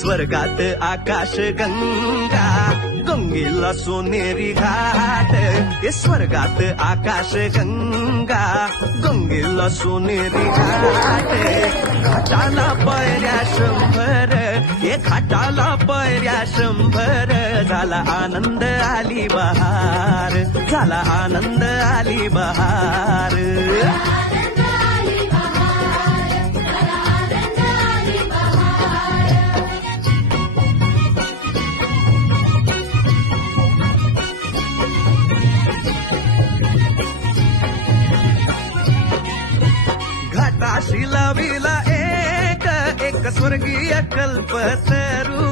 स्वर्गात आकाश गंगा गंगेला सोनेरी घाट हे स्वर्गात आकाश गंगा गंगेला सोनेरी घाट घाटाला पायऱ्या 100 हे घाटाला पायऱ्या 100 झाला आनंद आली बहार झाला आनंद आली बहार घाटाशी लाविला एक स्वर्गीय कल्पतरू